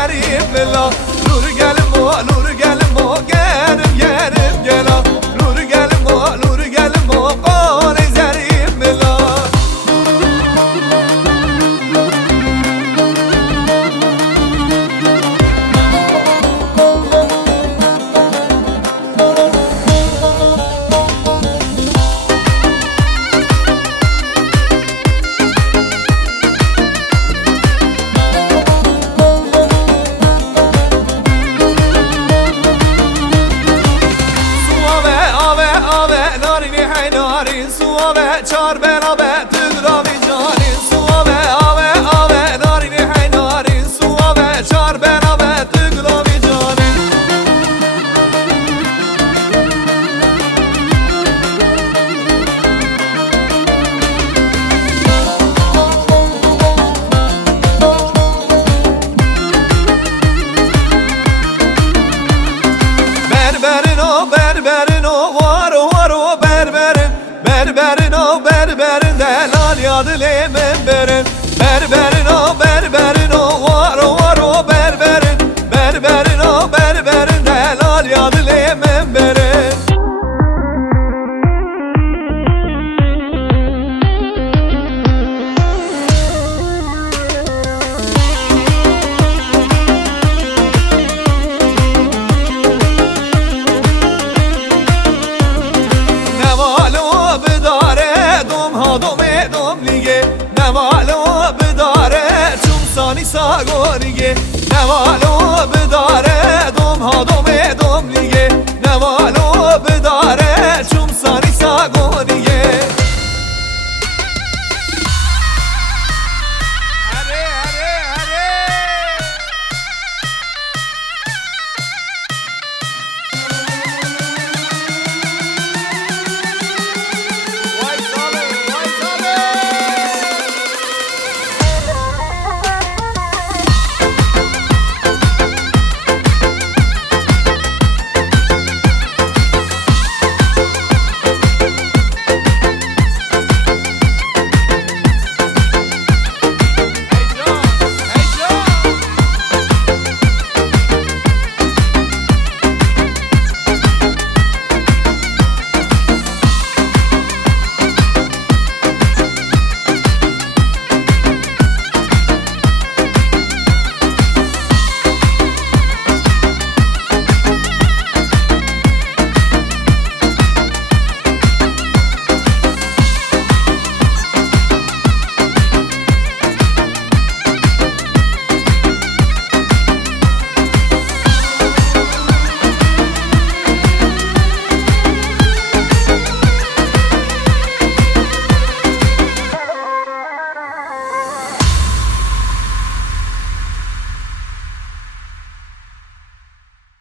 ezerim bela. Nur gelim o, nur gelim o, gelim gelim gela. Nur gelim o, nur gelim o, kon ezerim bela. Narin suave çar beraber tüdravi canin suave ave ave narin hay narin suave çar beraber tüdravi canin. Berberin o var o berberin. Berberin o berberin delal yadı lemen berin. Berberin o var o berberin. Berberin o berberin delal yadı lemen berin. نوالو بداره چون سانی ساگونیگه نوالو بداره دوم ها دومه